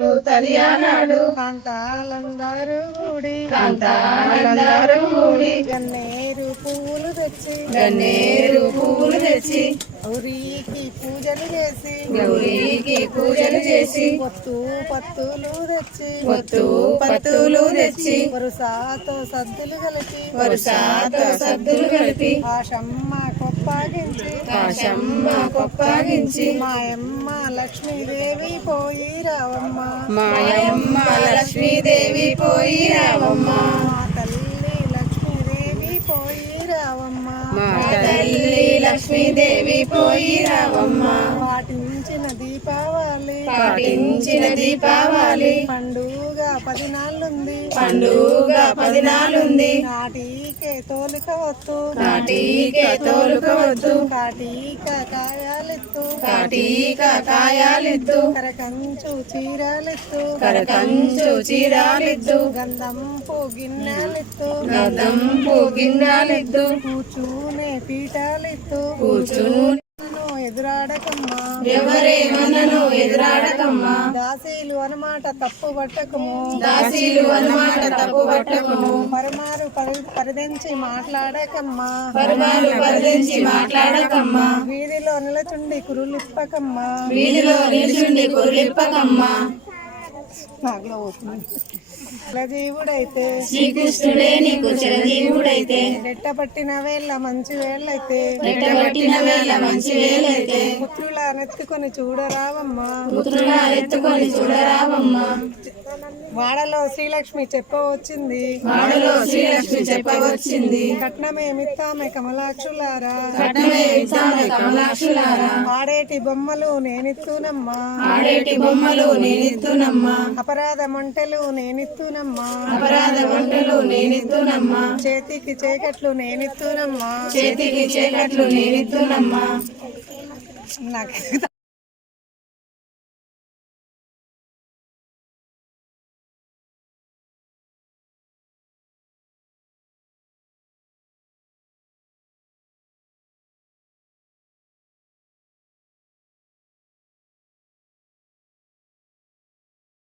తదియానాడు కాంతాలందరూ కూడి గన్నేరు పువ్వులు తెచ్చి గౌరీకి పూజలు చేసి పొత్తు పత్తులు తెచ్చి వరుసాతో సద్దులు కలిపి ఆశమ్మ కొప్పాగించి మాయమ్మ లక్ష్మీదేవి పోయి రావమ్మ మా తల్లి లక్ష్మీదేవి పోయి రావమ్మ పాటించిన దీపావళి పండుగ 10 నాలుంది నాటికే తోలుక వద్దు కాయాలెత్తు కరకంచు చీరాలెత్తు గంధంపు గిన్నెలెత్తు కూర్చునే పీఠాలెత్తు ఎవరేమన్నను ఎదురాడకమ్మా దాసీలు అన్నమాట తప్పు పట్టకము పరమారు పరిదించి మాట్లాడకమ్మా వీధిలో నిలచుండి కురులిప్పకమ్మా నాగులో పోతుంది జీవుడైతే శ్రీకృష్ణుడే నీకు చిరజీవుడైతే నెట్టబట్టిన వేళ మంచి వేళ్ళైతే పుత్రుల నెత్తుకొని చూడరావమ్మా వాడలో శ్రీలక్ష్మి చెప్పవచ్చింది కట్నమేమిత్తామె కమలాక్షులారా ఆడేటి బొమ్మలు నేనిత్తునమ్మా అపరాధ మంటలు నేనిత్తునమ్మా చేతికి చేకట్లు నేనిత్తునమ్మా నాకు